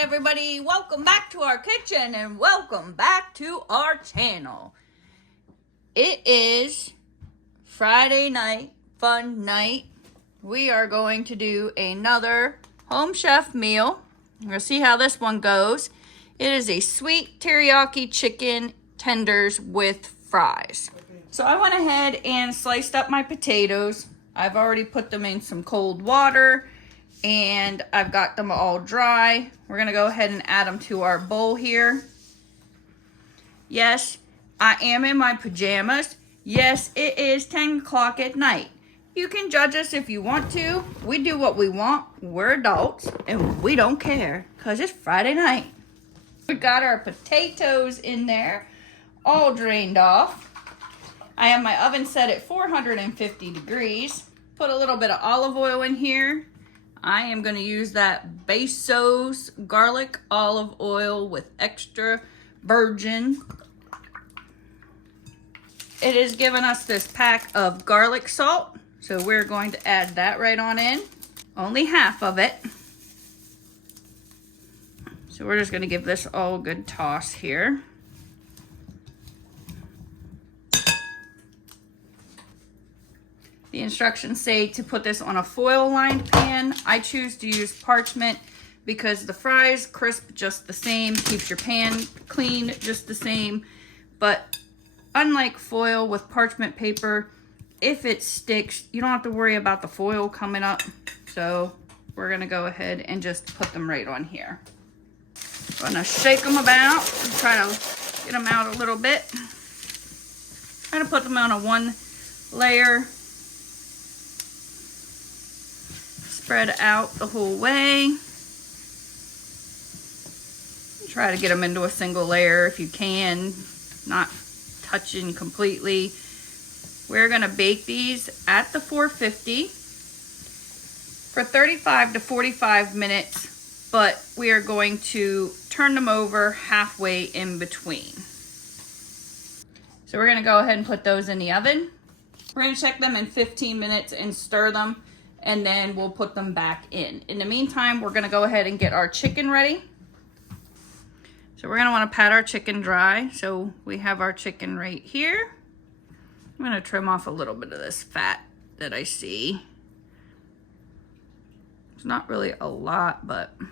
everybody, welcome back to our kitchen and welcome back to our channel. It is Friday night, fun night. We are going to do another home chef meal. We're going to see how this one goes. It is a sweet teriyaki chicken tenders with fries. So I went ahead and sliced up my potatoes. I've already put them in some cold water and I've got them all dry. We're gonna go ahead and add them to our bowl here. Yes, I am in my pajamas. Yes, it is 10 o'clock at night. You can judge us if you want to. We do what we want. We're adults and we don't care because it's Friday night. We got our potatoes in there, all drained off. I have my oven set at 450 degrees. Put a little bit of olive oil in here. I am going to use that Bezos garlic olive oil with extra virgin. It has given us this pack of garlic salt, so we're going to add that right on in. Only half of it. So we're just going to give this all a good toss here. The instructions say to put this on a foil-lined pan. I choose to use parchment because the fries crisp just the same, keeps your pan clean just the same. But unlike foil with parchment paper, if it sticks, you don't have to worry about the foil coming up. So we're gonna go ahead and just put them right on here. I'm gonna shake them about and try to get them out a little bit. I'm gonna put them on a one layer. Spread out the whole way. Try to get them into a single layer if you can, not touching completely. We're gonna bake these at the 450 for 35 to 45 minutes, but we are going to turn them over halfway in between. So we're gonna go ahead and put those in the oven. We're gonna check them in 15 minutes and stir them, and then we'll put them back in. In the meantime, we're gonna go ahead and get our chicken ready. So we're gonna wanna pat our chicken dry. So we have our chicken right here. I'm gonna trim off a little bit of this fat that I see. It's not really a lot, but I'm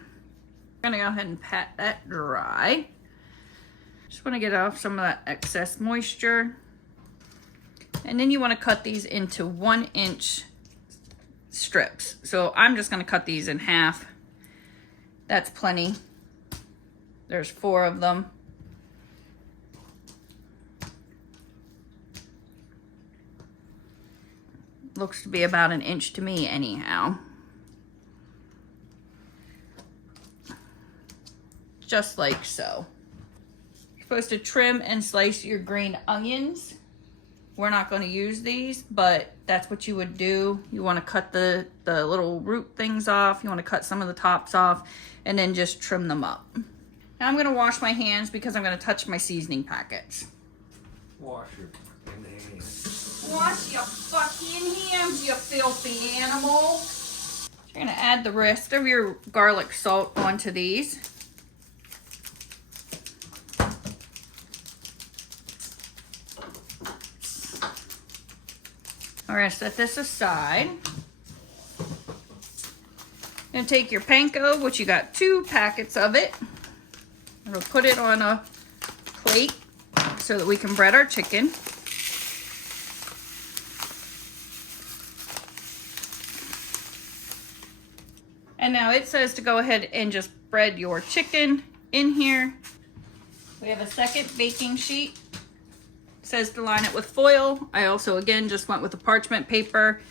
gonna go ahead and pat that dry. Just wanna get off some of that excess moisture. And then you wanna cut these into 1-inch strips. So I'm just going to cut these in half. That's plenty. There's 4 of them. Looks to be about 1 inch to me anyhow. Just like so. You're supposed to trim and slice your green onions. We're not going to use these, but that's what you would do. You want to cut the little root things off. You want to cut some of the tops off and then just trim them up. Now I'm going to wash my hands because I'm going to touch my seasoning packets. Wash your hands. Wash your fucking hands, you filthy animal. You're going to add the rest of your garlic salt onto these. We're gonna set this aside. You're gonna take your panko, which you got 2 packets of it. We'll put it on a plate so that we can bread our chicken. And now it says to go ahead and just bread your chicken in here. We have a second baking sheet. Says to line it with foil. I also again just went with the parchment paper.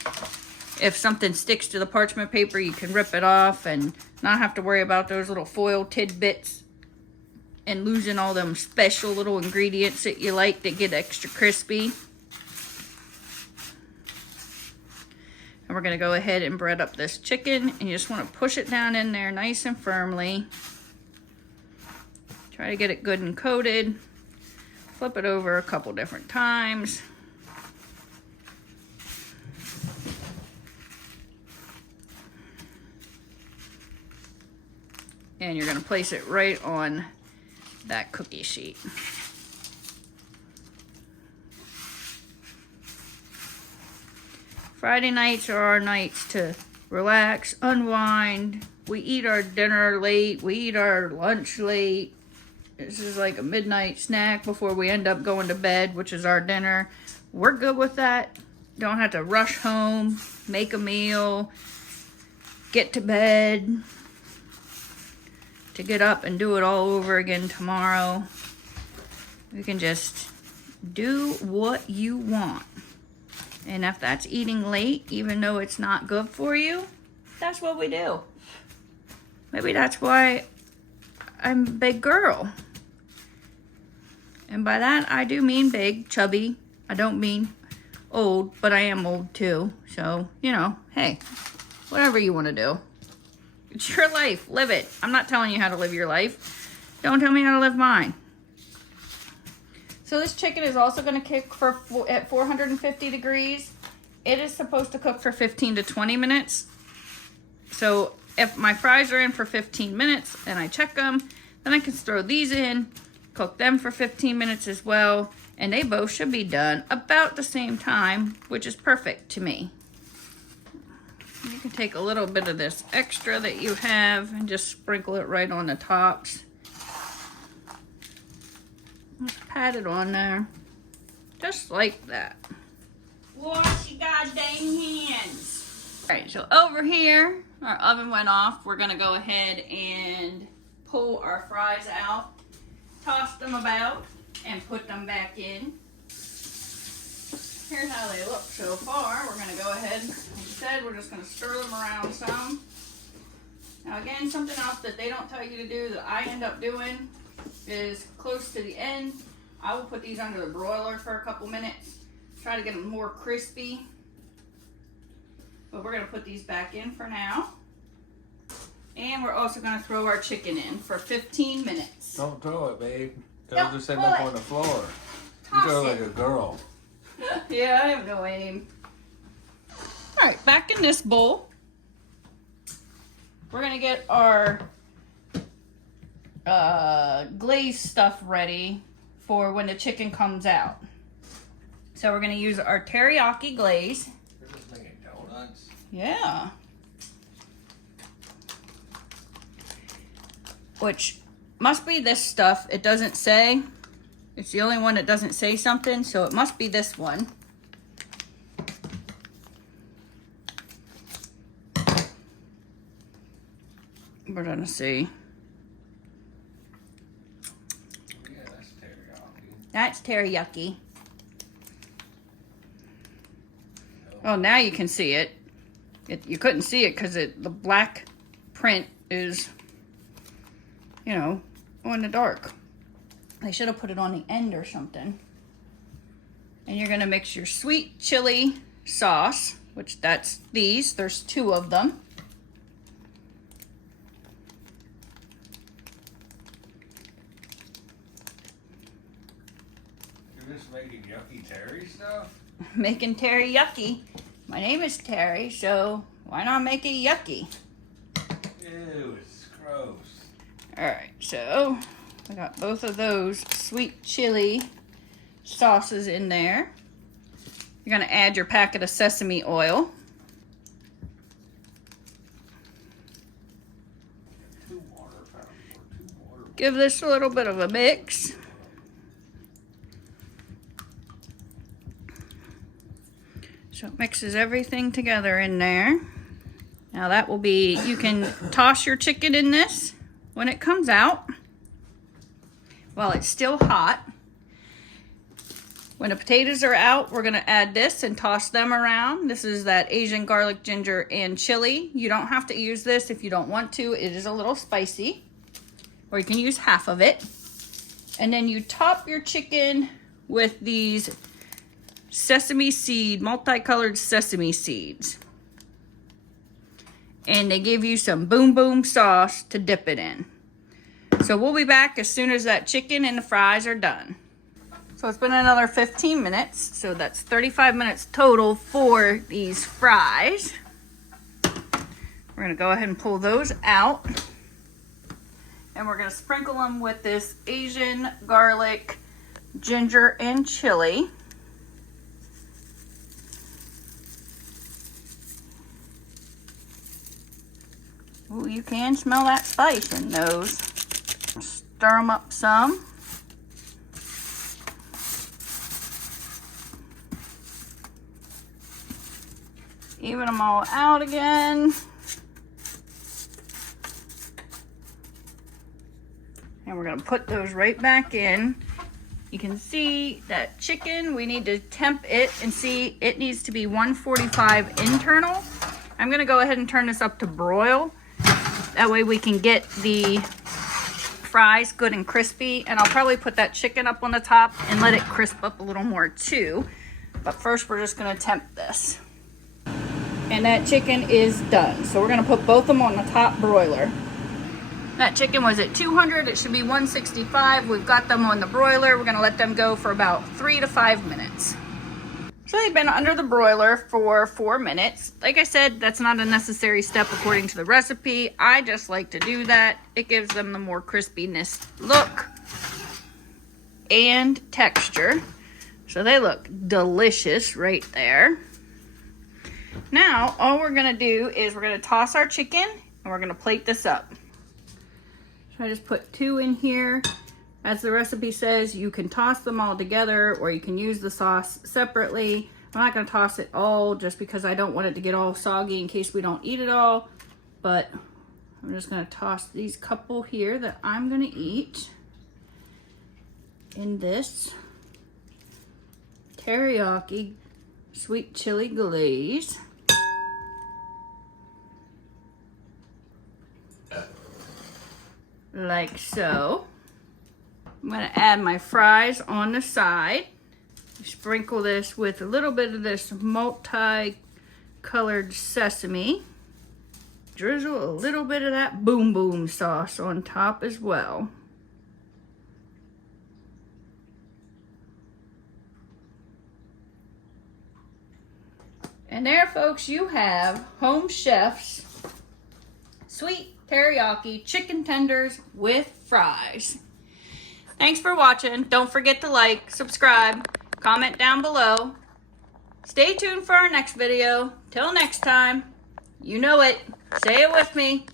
If something sticks to the parchment paper, you can rip it off and not have to worry about those little foil tidbits and losing all them special little ingredients that you like that get extra crispy. And we're gonna go ahead and bread up this chicken, and you just want to push it down in there nice and firmly. Try to get it good and coated. Flip it over a couple different times. And you're gonna place it right on that cookie sheet. Friday nights are our nights to relax, unwind. We eat our dinner late, we eat our lunch late. This is like a midnight snack before we end up going to bed, which is our dinner. We're good with that. Don't have to rush home, make a meal, get to bed, to get up and do it all over again tomorrow. You can just do what you want. And if that's eating late, even though it's not good for you, that's what we do. Maybe that's why I'm a big girl. And by that, I do mean big, chubby. I don't mean old, but I am old too. So, you know, hey, whatever you want to do. It's your life. Live it. I'm not telling you how to live your life. Don't tell me how to live mine. So this chicken is also going to cook at 450 degrees. It is supposed to cook for 15 to 20 minutes. So if my fries are in for 15 minutes and I check them, then I can throw these in, cook them for 15 minutes as well. And they both should be done about the same time, which is perfect to me. You can take a little bit of this extra that you have and just sprinkle it right on the tops. Just pat it on there. Just like that. Wash your goddamn hands. Alright, so over here, our oven went off. We're gonna go ahead and pull our fries out, toss them about, and put them back in. Here's how they look so far. We're gonna go ahead, like I said, we're just gonna stir them around some. Now again, something else that they don't tell you to do that I end up doing is close to the end, I will put these under the broiler for a couple minutes, try to get them more crispy. But we're gonna put these back in for now. And we're also gonna throw our chicken in for 15 minutes. Don't throw it, babe. Don't It'll just end up on the floor. You go like a girl. Yeah, I have no aim. All right, back in this bowl, we're gonna get our glaze stuff ready for when the chicken comes out. So we're gonna use our teriyaki glaze. You're just making donuts? Yeah. Which must be this stuff. It doesn't say. It's the only one that doesn't say something, so it must be this one. We're gonna see. Yeah, that's teriyaki. That's teriyaki. Oh, now you can see it. You couldn't see it because the black print is, you know, in the dark. They should have put it on the end or something. And you're gonna mix your sweet chili sauce, which that's these. There's 2 of them. You're just making yucky Terry stuff? Making teriyaki. My name is Terry, so why not make it yucky? Ew, it's gross. Alright, so I got both of those sweet chili sauces in there. You're going to add your packet of sesame oil. Give this a little bit of a mix. So it mixes everything together in there. Now that will be, you can toss your chicken in this when it comes out while it's still hot. When the potatoes are out, we're gonna add this and toss them around. This is that Asian garlic, ginger, and chili. You don't have to use this if you don't want to. It is a little spicy, or you can use half of it. And then you top your chicken with these sesame seed, multicolored sesame seeds. And they give you some boom boom sauce to dip it in. So we'll be back as soon as that chicken and the fries are done. So it's been another 15 minutes. So that's 35 minutes total for these fries. We're gonna go ahead and pull those out. And we're gonna sprinkle them with this Asian garlic, ginger, and chili. Ooh, you can smell that spice in those. Stir them up some. Even them all out again. And we're gonna put those right back in. You can see that chicken, we need to temp it and see it needs to be 145 internal. I'm gonna go ahead and turn this up to broil. That way we can get the fries good and crispy. And I'll probably put that chicken up on the top and let it crisp up a little more too. But first we're just gonna temp this. And that chicken is done. So we're gonna put both of them on the top broiler. That chicken was at 200, it should be 165. We've got them on the broiler. We're gonna let them go for about 3 to 5 minutes. So they've been under the broiler for 4 minutes. Like I said, that's not a necessary step according to the recipe. I just like to do that. It gives them the more crispiness look and texture. So they look delicious right there. Now, all we're gonna do is we're gonna toss our chicken and we're gonna plate this up. So I just put 2 in here. As the recipe says, you can toss them all together or you can use the sauce separately. I'm not gonna toss it all just because I don't want it to get all soggy in case we don't eat it all. But I'm just gonna toss these couple here that I'm gonna eat in this teriyaki sweet chili glaze. Like so. I'm gonna add my fries on the side. Sprinkle this with a little bit of this multi-colored sesame. Drizzle a little bit of that boom boom sauce on top as well. And there, folks, you have Home Chef's Sweet Teriyaki Chicken Tenders with fries. Thanks for watching. Don't forget to like, subscribe, comment down below. Stay tuned for our next video. Till next time, you know it. Say it with me.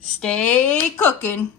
Stay cooking.